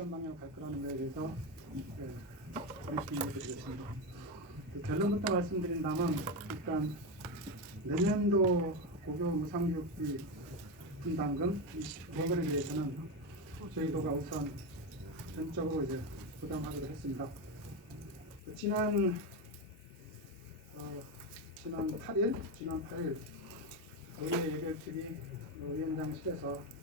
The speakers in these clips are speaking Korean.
어떤 방향으로 갈 거라는 거에 대해서 말씀을 드리겠습니다. 결론부터 말씀드린다면 일단 내년도 고교 무상교육비 분담금 29억 원에 대해서는 저희도가 우선 전적으로 이제 부담하기로 했습니다. 지난 8일 의회 예결특위 위원장실에서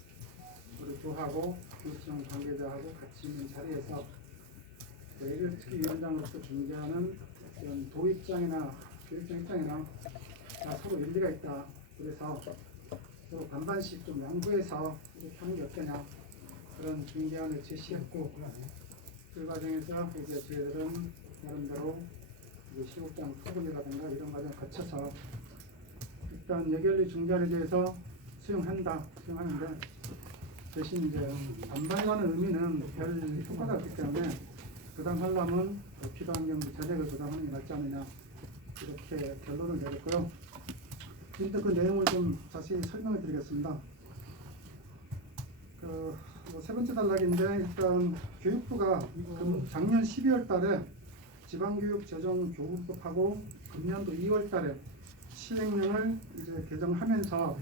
우리 교하고 교육청 관계자하고 같이 있는 자리에서 예결특위 위원장으로서 중재하는 어떤 도 입장이나 교육청 입장이나 서로 일리가 있다. 그래서 서로 반반씩 좀 양보해서 이렇게 하는 게 어떠냐 그런 중재안을 제시했고 그 과정에서 이제 저희들은 나름대로 시국장 토론이라든가 이런 과정을 거쳐서 일단 예결위 중재안에 대해서 수용하는데 대신 이제 반발하는 의미는 별 효과가 없기 때문에 부담하려면 필요한 경우 전액을 부담하는 게 낫지 않느냐 이렇게 결론을 내렸고요. 일단 그 내용을 좀 자세히 설명을 드리겠습니다. 세 번째 단락인데 일단 교육부가 작년 12월 달에 지방교육재정교부법하고 금년도 2월 달에 시행령을 이제 개정하면서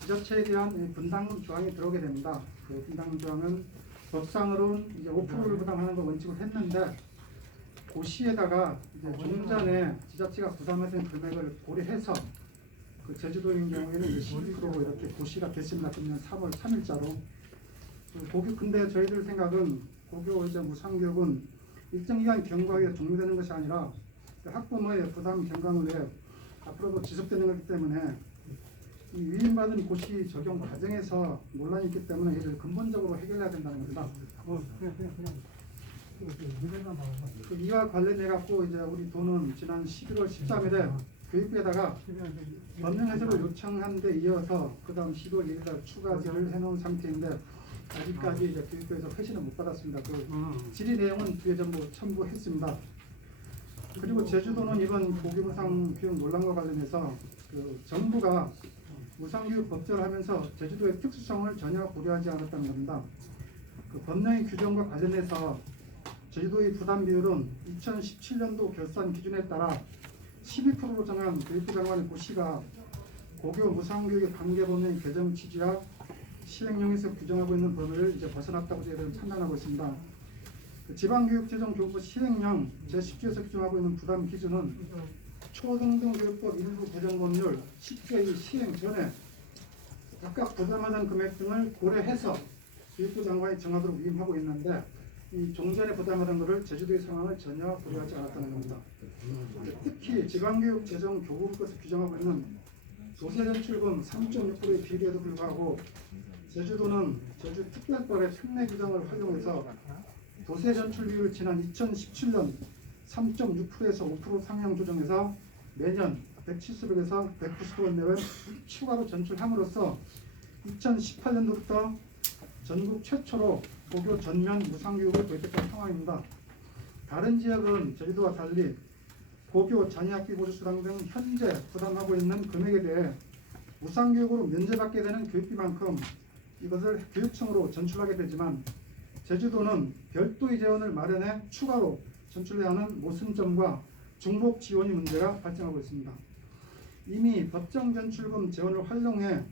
지자체에 대한 분담금 조항이 들어오게 됩니다. 그 분담금 조항은 법상으로는 이제 5%를 부담하는 걸 원칙으로 했는데 고시에다가 이제 종전에 지자체가 부담하는 금액을 고려해서 그 제주도인 경우에는 12% 이렇게 고시가 됐습니다. 금년 3월 3일자로. 근데 저희들 생각은 고교 이제 무상교육은 일정 기간 경과에 종료되는 것이 아니라 학부모의 부담 경감 후에 앞으로도 지속되는 것이기 때문에 이 위임받은 고시 적용 과정에서 논란이 있기 때문에 이를 근본적으로 해결해야 된다는 겁니다. 이와 관련해 갖고 이제 우리 도는 지난 11월 13일에 교육부에다가 법령 해설을 요청한 데 이어서 그 다음 12월 1일날 추가 질의를 해놓은 상태인데 아직까지 이제 교육부에서 회신을 못 받았습니다. 그 질의 내용은 뒤에 전부 첨부했습니다. 그리고 제주도는 이번 고교 무상 교육 논란과 관련해서 그 정부가 무상교육 법제를 하면서 제주도의 특수성을 전혀 고려하지 않았다는 겁니다. 그 법령의 규정과 관련해서 제주도의 부담 비율은 2017년도 결산 기준에 따라 12%로 정한 교육부 장관의 고시가 고교 무상교육의 관계법령의 개정 취지와 시행령에서 규정하고 있는 범위를 이제 벗어났다고 저희들은 판단하고 있습니다. 그 지방교육재정교부법 시행령 제10조에서 규정하고 있는 부담 기준은 초등등교육법 일부 개정법률 10조의 시행 전에 각각 부담하는 금액 등을 고려해서 교육부 장관이 정하도록 위임하고 있는데 이 종전에 부담하는 것을 제주도의 상황을 전혀 고려하지 않았다는 겁니다. 특히 지방교육재정교부법에서 규정하고 있는 도세전출금 3.6%의 비례에도 불구하고 제주도는 제주특별법의 특례 규정을 활용해서 도세 전출 비율을 지난 2017년 3.6%에서 5% 상향 조정해서 매년 170억에서 190억 내외 추가로 전출함으로써 2018년도부터 전국 최초로 고교 전면 무상교육을 도입했던 상황입니다. 다른 지역은 제주도와 달리 고교 자녀학비 보조수당 등 현재 부담하고 있는 금액에 대해 무상교육으로 면제받게 되는 교육비만큼 이것을 교육청으로 전출하게 되지만 제주도는 별도의 재원을 마련해 추가로 전출해야 하는 모순점과 중복 지원이 문제가 발생하고 있습니다. 이미 법정 전출금 재원을 활용해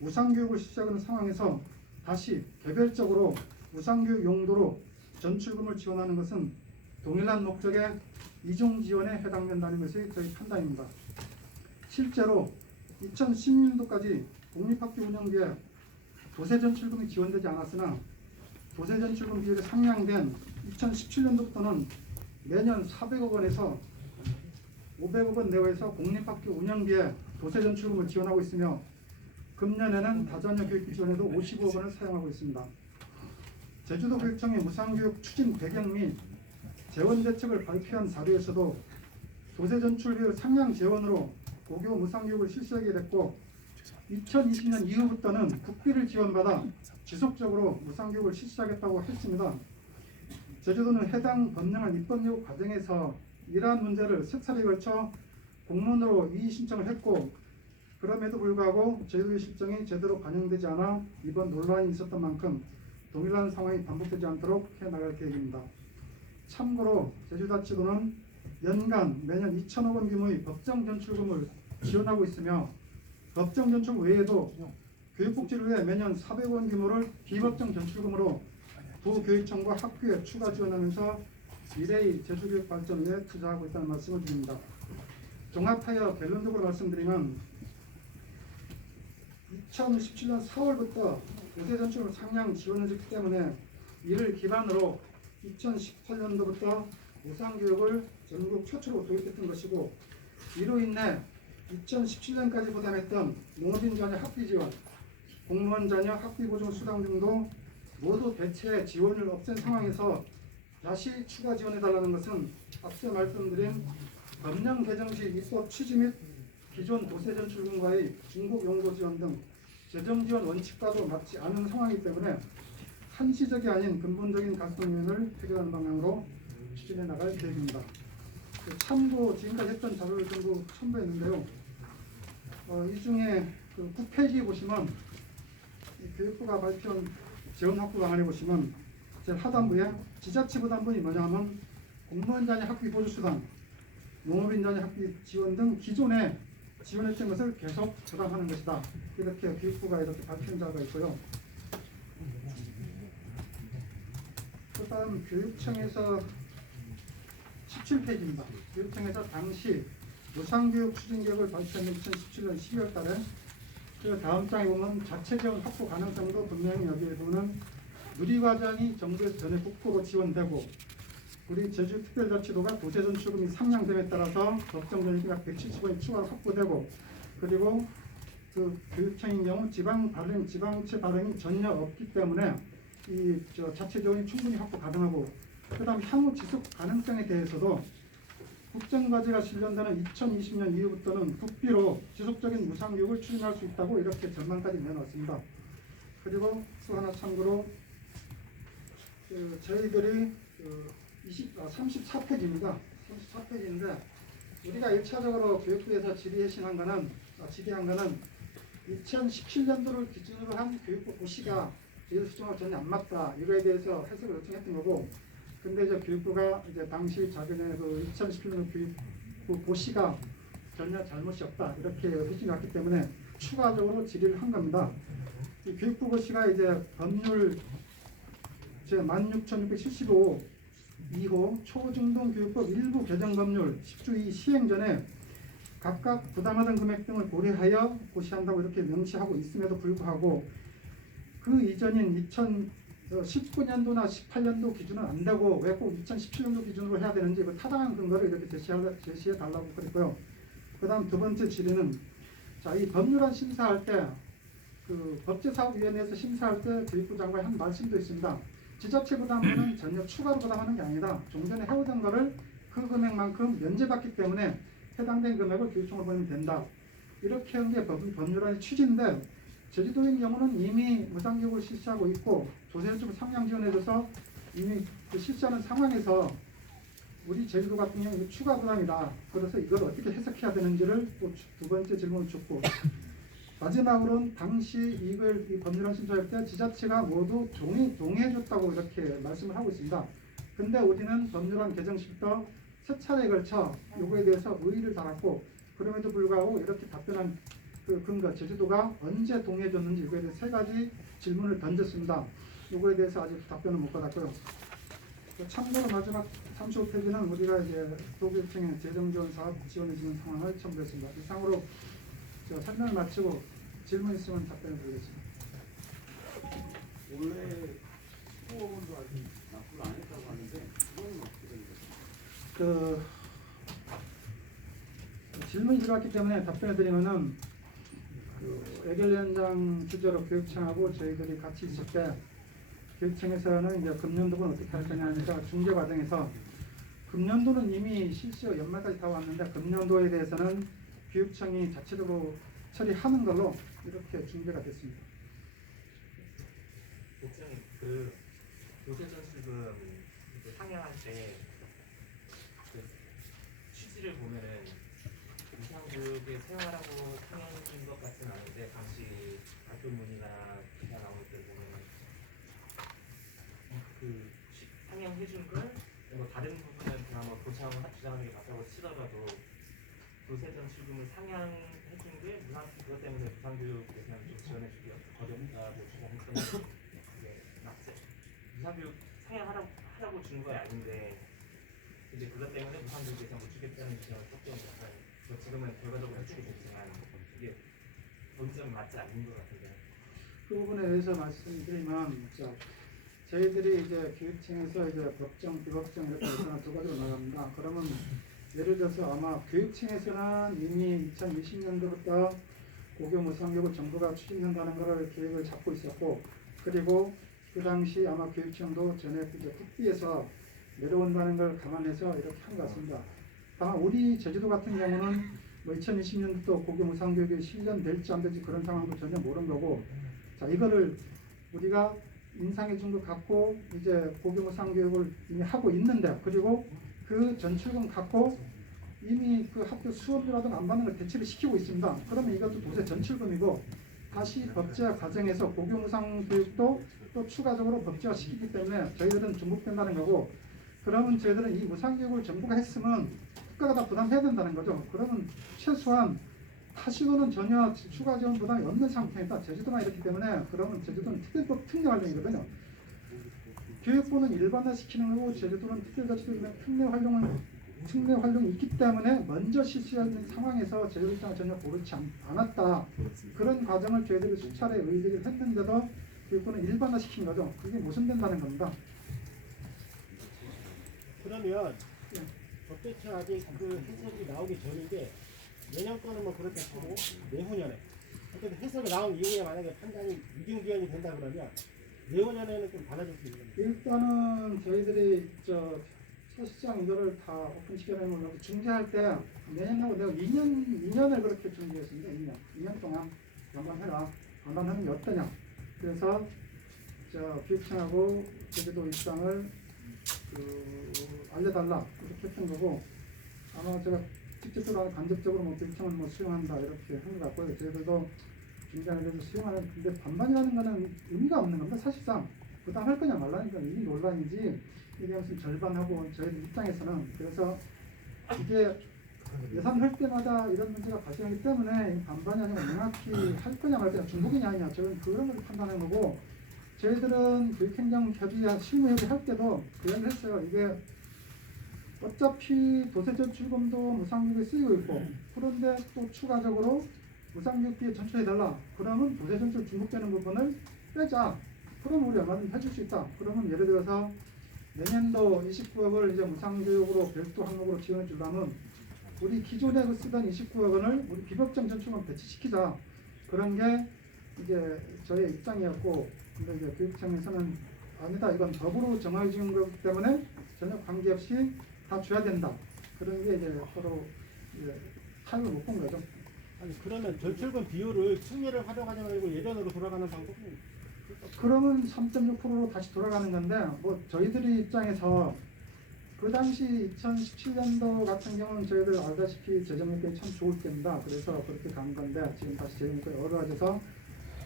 무상교육을 실시하는 상황에서 다시 개별적으로 무상교육 용도로 전출금을 지원하는 것은 동일한 목적의 이중 지원에 해당된다는 것이 저희 판단입니다. 실제로 2016년도까지 공립학교 운영비에 도세 전출금이 지원되지 않았으나 도세 전출금 비율이 상향된 2017년도부터는 매년 400억 원에서 500억 원 내외에서 공립학교 운영비에 도세 전출금을 지원하고 있으며 금년에는 다자녀 교육비 지원에도 55억 원을 사용하고 있습니다. 제주도 교육청의 무상교육 추진 배경 및 재원 대책을 발표한 자료에서도 도세 전출 비율 상향 재원으로 고교 무상교육을 실시하게 됐고 2020년 이후부터는 국비를 지원받아 지속적으로 무상교육을 실시하겠다고 했습니다. 제주도는 해당 법령을 입법 요구 과정에서 이러한 문제를 세 차례에 걸쳐 공문으로 이의 신청을 했고 그럼에도 불구하고 제주도의 실정이 제대로 반영되지 않아 이번 논란이 있었던 만큼 동일한 상황이 반복되지 않도록 해나갈 계획입니다. 참고로 제주자치도는 연간 매년 2천억 원 규모의 법정 전출금을 지원하고 있으며 법정 전출 외에도 교육복지를 위해 매년 400억 원 규모를 비법정 전출금으로 도교육청과 학교에 추가 지원하면서 미래의 제주교육 발전을 위해 투자하고 있다는 말씀을 드립니다. 종합하여 결론적으로 말씀드리면 2017년 4월부터 요새 전출을 상향 지원해줬기 때문에 이를 기반으로 2018년도부터 무상교육을 전국 최초로 도입했던 것이고, 이로 인해 2017년까지 부담했던 농업인 자녀 학비 지원, 공무원 자녀 학비 보증 수당 등도 모두 대체 지원을 없앤 상황에서 다시 추가 지원해달라는 것은 앞서 말씀드린 법령 개정 시 입법 취지 및 기존 도세 전출금과의 중복 용도 지원 등 재정 지원 원칙과도 맞지 않은 상황이기 때문에 한시적이 아닌 근본적인 가능성을 해결하는 방향으로 추진해 나갈 계획입니다. 참고 지금까지 했던 자료를 전부 첨부했는데요. 이 중에 그 9페이지 보시면 교육부가 발표한 지원 확보 방안에 보시면 제일 하단부에 지자체 부담분이 뭐냐면 공무원 자녀 학비 보조 수당, 농업인 자녀 학비 지원 등 기존에 지원했던 것을 계속 부담하는 것이다. 이렇게 교육부가 이렇게 밝힌 자가 있고요. 그다음 교육청에서 17페이지입니다. 교육청에서 당시 무상교육 추진계획을 발표한 2017년 12월 달에 그 다음 장에 보면 자체 지원 확보 가능성도 분명히 여기에 보면 누리과정이 정부에서 전액 국고로 지원되고 우리 제주특별자치도가 도세전출금이 상향됨에 따라서 법정전입약 170원이 추가로 확보되고, 그리고 그 교육청인 경우 지방채 발행이 전혀 없기 때문에 이 자체 지원이 충분히 확보 가능하고, 그다음 향후 지속 가능성에 대해서도 국정과제가 실현되는 2020년 이후부터는 국비로 지속적인 무상교육을 추진할 수 있다고 이렇게 전망까지 내놨습니다. 그리고 또 하나 참고로 저희들이 34페이지입니다. 34페이지인데 우리가 1차적으로 교육부에서 질의한 거는 2017년도를 기준으로 한 교육부 고시가 제도 수정과 전혀 안 맞다. 이거에 대해서 해석을 요청했던 거고, 근데 이제 교육부가 이제 당시 자기네 그 2017년 교육부 고시가 전혀 잘못이 없다. 이렇게 해석이 왔기 때문에 추가적으로 질의를 한 겁니다. 이 교육부 고시가 이제 법률 제16,675 2호 초중등교육법 일부 개정 법률 10조 2 시행 전에 각각 부담하던 금액 등을 고려하여 고시한다고 이렇게 명시하고 있음에도 불구하고 그 이전인 2019년도나 18년도 기준은 안 되고 왜 꼭 2017년도 기준으로 해야 되는지 그 타당한 근거를 이렇게 제시해 달라고 그랬고요. 그 다음 두 번째 질의는 이 법률안 심사할 때 그 법제사업위원회에서 심사할 때 교육부 장관이 한 말씀도 있습니다. 지자체 부담은 전혀 추가로 부담하는 게 아니다. 좀 전에 해오던 거를 그 금액만큼 면제받기 때문에 해당된 금액을 교육청으로 보내면 된다. 이렇게 한 게 법률안의 취지인데 제주도인 경우는 이미 무상교육을 실시하고 있고 도세전출 상향 지원해줘서 이미 그 실시하는 상황에서 우리 제주도 같은 경우는 추가 부담이다. 그래서 이걸 어떻게 해석해야 되는지를 또 두 번째 질문을 줬고, 마지막으로는 당시 이 법률안 심사할 때 지자체가 모두 동의해줬다고 이렇게 말씀을 하고 있습니다. 근데 우리는 법률안 개정 시부터 세 차례에 걸쳐 요거에 대해서 의의를 달았고, 그럼에도 불구하고 이렇게 답변한 그 근거, 제주도가 언제 동의해줬는지 이거에 대해서 세 가지 질문을 던졌습니다. 요거에 대해서 아직 답변을 못 받았고요. 참고로 마지막 35페이지는 우리가 이제 도교육청의 재정지원 사업 지원해주는 상황을 첨부했습니다. 이상으로 제가 설명을 마치고 질문 있으면 답변을 드리겠습니다. 원래 수업원도 아직 납부를 안 했다고 하는데 그거는 어떻게 되는 거죠? 질문이 들어왔기 때문에 답변을 드리면은 애결위원장 주재로 교육청하고 저희들이 같이 있을 때 교육청에서는 이제 금년도는 어떻게 할 거냐 하니까 중재 과정에서 금년도는 이미 실시가 연말까지 다 왔는데 금년도에 대해서는 교육청이 자체적으로 처리하는 걸로 이렇게 중재가 됐습니다. 교육청이 그 도세전출금 상향할 때 그 취지를 보면은 무상교육에 사용하라고 상향인 것 같지는 않은데 당시 발표문이나 기사 나올 때 보면은 상향해 준 걸 뭐 다른 부분은 그냥 뭐 주장하는 게 맞다고 치더라도 도세 전출금을 상향해 준 게 그것 때문에 무상교육 예산 좀 지원해 주기 어렵다고 주장했었는데 이게 무상교육 상향하라고 준 거 아닌데 이제 그것 때문에 무상교육 예산 못 주겠다는 주장을 조금 약간 뭐 지금은 결과적으로 해주고 있지만 이게 본점이 맞지 않는 것 같은데. 그 부분에 대해서 말씀드리면, 저희들이 이제 교육청에서 이제 법정, 비법정 이렇게 해서 두 가지로 나갑니다. 그러면 예를 들어서 아마 교육청에서는 이미 2020년도부터 고교 무상교육을 정부가 추진한다는 것을 계획을 잡고 있었고, 그리고 그 당시 아마 교육청도 전에 이제 국비에서 내려온다는 걸 감안해서 이렇게 한 것 같습니다. 다만 우리 제주도 같은 경우는 뭐 2020년부터 고교 무상교육이 실현될지 안 될지 그런 상황도 전혀 모르는 거고, 자, 이거를 우리가 인상해 준 것 갖고 이제 고교 무상교육을 이미 하고 있는데, 그리고 그 전출금 갖고 이미 그 학교 수업료라든가 안 받는 걸 대체를 시키고 있습니다. 그러면 이것도 도세 전출금이고 다시 법제화 과정에서 고교 무상교육도 또 추가적으로 법제화 시키기 때문에 저희들은 중복된다는 거고, 그러면 저희들은 이 무상교육을 정부가 했으면 국가가 다 부담해야 된다는 거죠. 그러면 최소한 타시도는 전혀 추가 지원 부담이 없는 상태이다. 제주도만 이렇기 때문에 그러면 제주도는 특별법 특례 활동이거든요. 교육부는 일반화시키는 거고 제주도는 특별자치도는 특례 활동이 있기 때문에 먼저 실시하는 상황에서 제주도 입장은 전혀 고르지 않았다. 그런 과정을 저희들이 수차례 의제를 했는데도 교육부는 일반화시킨 거죠. 그게 모순된다는 겁니다. 그러면 법대체 아직 그 해석이 나오기 전인데 내년 거는 뭐 그렇게 하고 내후년에 어쨌든 해석이 나온 이후에 만약에 판단이 위증기한이 된다 그러면 내후년에는 좀 달라질 수 있는 겁니다. 일단은 저희들이 사실상 이거를 다 오픈시켜내면 중재할 때 내년하고 내가 2년을 그렇게 준비했습니다. 2년 동안 관광해라. 관광하는 게 어떠냐. 그래서 교육청하고 제주도 입장을 알려달라 이렇게 했던 거고, 아마 제가 직접적으로 간접적으로 뭐 교육청을 뭐 수용한다 이렇게 한 것 같고요. 저희들도 중재안에 대해서 수용하는, 근데 반반이라는 거는 의미가 없는 겁니다. 사실상 부담할 거냐 말라니까 이미 논란이지 이게 무슨 절반하고 저희들 입장에서는. 그래서 이게 예산할 때마다 이런 문제가 발생하기 때문에 반반이 아니라 명확히 할 거냐 말 거냐 중복이냐 아니냐 저는 그런 걸 판단하는 거고, 저희들은 교육행정협의 실무협의 할 때도 그 얘기를 했어요. 이게 어차피 도세전출금도 무상교육에 쓰이고 있고, 그런데 또 추가적으로 무상교육비에 전출해달라. 그러면 도세전출 중복되는 부분을 빼자. 그럼 우리 얼마든지 해줄 수 있다. 그러면 예를 들어서 내년도 29억을 이제 무상교육으로 별도 항목으로 지원해 주려면 우리 기존에 쓰던 29억 원을 우리 비법정 전출금 배치시키자. 그런 게 이제 저의 입장이었고, 근데 이제 교육청에서는 아니다. 이건 법으로 정해 지은 거기 때문에 전혀 관계없이 다 줘야 된다. 그런 게 이제 서로 이제 타협을 못 본 거죠. 아니 그러면 전출금 비율을 특례를 활용하지 말고 예전으로 돌아가는 방법은 그러면 3.6%로 다시 돌아가는 건데, 뭐 저희들이 입장에서 그 당시 2017년도 같은 경우는 저희들 알다시피 재정 여건이 참 좋을 때입니다. 그래서 그렇게 간 건데 지금 다시 재정 여건이 어려워져서,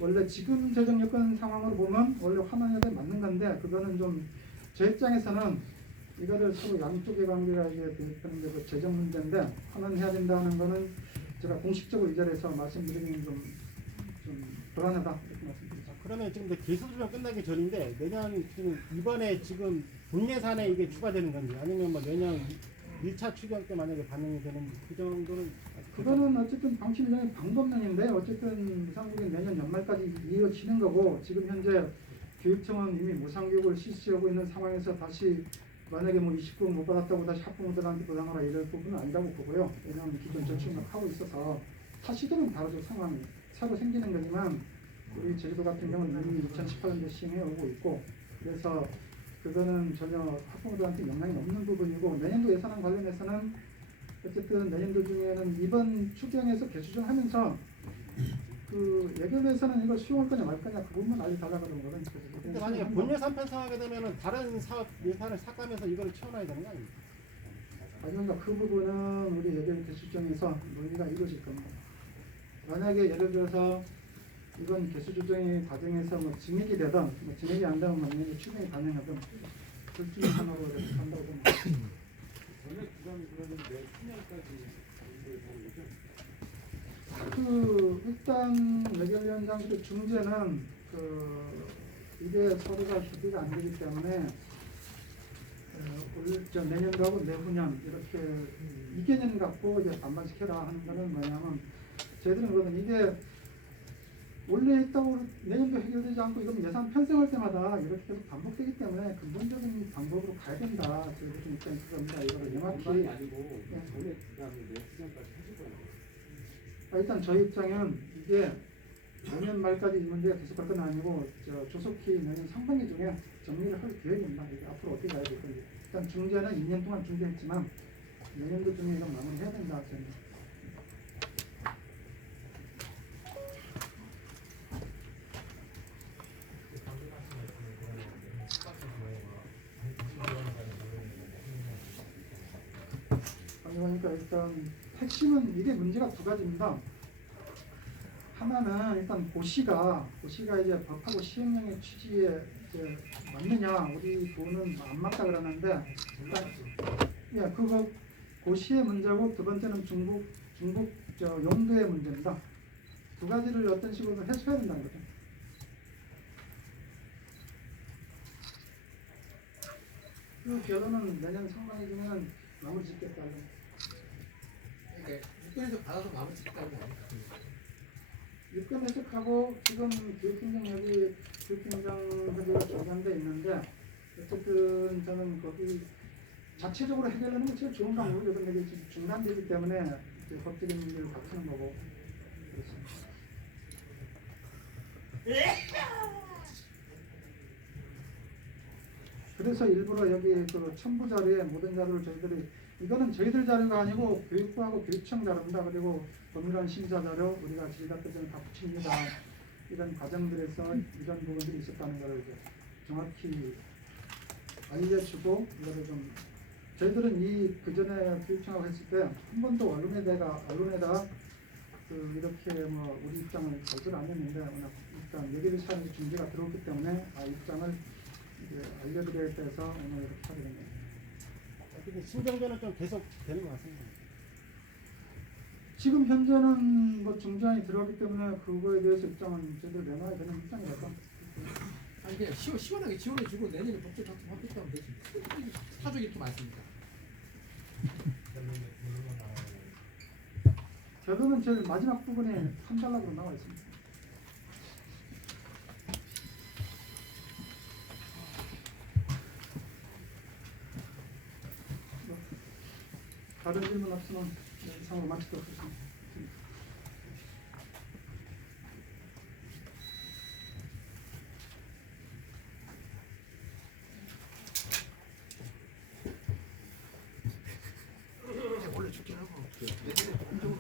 원래 지금 재정 여건 상황으로 보면 원래 환원해야 맞는 건데, 그거는 좀 제 입장에서는 이거를 서로 양쪽의 관계가 이게 되는 게 재정 문제인데 환원해야 된다는 거는 제가 공식적으로 이 자리에서 말씀드리기는 좀 불안하다 이렇게 말씀드리죠. 그러면 지금 기술주변 끝나기 전인데 내년 지금 이번에 지금 본예산에 이게 추가되는 건지 아니면 뭐 내년 1차 추경 때 만약에 반영이 되는 그 정도는 그거는 어쨌든 방침 일정의 방법론인데 어쨌든 무상교육은 내년 연말까지 이어지는 거고, 지금 현재 교육청은 이미 무상교육을 실시하고 있는 상황에서 다시 만약에 뭐 29억 못 받았다고 다시 학부모들한테 부담하라 이럴 부분은 아니라고 보고요. 왜냐하면 기존 전출을 하고 있어서 사실은 다르죠. 상황이 새로 생기는 거지만 우리 제주도 같은 경우는 이미 2018년도에 시행해 오고 있고, 그래서 그거는 전혀 학부모들한테 영향이 없는 부분이고, 내년도 예산안 관련해서는 어쨌든 내년도 중에는 이번 추경에서 개수정하면서 그 예결에서는 이걸 수용할 거냐 말 거냐 그 부분만 알려달라고 그러는 거거든요. 근데 만약에 본예산 편성하게 되면은 다른 사업 예산을 삭감해서 이걸 채워놔야 되는 거 아닙니까? 그러니까 그 부분은 우리 예결 개수정에서 논의가 이루어질 겁니다. 만약에 예를 들어서 이번 개수 조정의 과정에서 뭐 증액이 되든 뭐 증액이 안 되면 만약에 추경이 반영하든 둘 중에 하나로 이렇게 한다고 봅니다. 전액 부담이 그러면 내 수년까지 되는 거죠? 그 일단 매결위원장 그 중재는 이게 서로가 협의가 안 되기 때문에 내년도하고 내후년 이렇게 2개년 갖고 이제 반반씩 해라 하는 거는 뭐냐면 저희들은 그거는 이게 원래 있다고 내년도 해결되지 않고 이건 예산 편성할 때마다 이렇게 계속 반복되기 때문에 근본적인 방법으로 가야 된다. 저희들은 입장이 그겁니다. 이거를 부담이 명확히 아니고 네. 전액 부담이 내 수년까지 하실 거예요. 일단 저희 입장은 이게 내년 말까지 이 문제가 계속할 건 아니고 조속히 내년 상반기 중에 정리를 할 계획입니다. 이게 앞으로 어떻게 가야 될 건지. 일단 중재는 2년 동안 중재했지만 내년도 중에 이건 마무리해야 된다. 저는. 그러니까 일단 핵심은 이게 문제가 두 가지입니다. 하나는 일단 고시가 이제 법하고 시행령의 취지에 이제 맞느냐, 우리 돈은 안 맞다 그러는데 일단 예, 그거 고시의 문제고 두 번째는 중국 용도의 문제입니다. 두 가지를 어떤 식으로 해소해야 된다는 거죠. 그 결론은 내년 상반기 중에는 마무리 짓겠다고. 그러니까 육군에서 받아서 마음을 짓겠다는 거 아닙니까? 육군 해석하고 지금 교육행정 협의 교육행정 협의가 중단돼 있는데 어쨌든 저는 거기 자체적으로 해결하는 게 제일 좋은 방법이고 근데 이게 지금 중단되기 때문에 이제 법적인 문제를 갖추는 거고 그렇습니다. 그래서 일부러 여기 그 첨부 자료에 모든 자료를 저희들이 이거는 저희들 자료가 아니고 교육부하고 교육청 자료입니다. 그리고 법률안 심사 자료 우리가 질의답변을 다 붙입니다. 이런 과정들에서 이런 부분들이 있었다는 것을 이제 정확히 알려주고 이거를 좀 저희들은 그 전에 교육청하고 했을 때 한 번도 언론에다가 이렇게 뭐 우리 입장을 발표를 안 했는데 워낙 일단 얘기를 사는지 중재가 들어오기 때문에 입장을 이제 알려드려야겠다 해서 오늘 이렇게 하게 된 겁니다. 근데 신경전은 좀 계속 되는 것 같습니다. 지금 현재는 뭐 중재안이 들어가기 때문에 그거에 대해서 입장은 제대로 내놔야 되는 입장이라서 아니 그냥 시원하게 지원해주고 내년에 법적 작성 합격하면 되지. 사족이 이렇게 많습니다. 결론은 제일 마지막 부분에 3단락으로 나와 있습니다. 다른 질문 없으면 이상으로 마치도록 하겠습니다. 원래 좋긴 하고 내년에 공정으로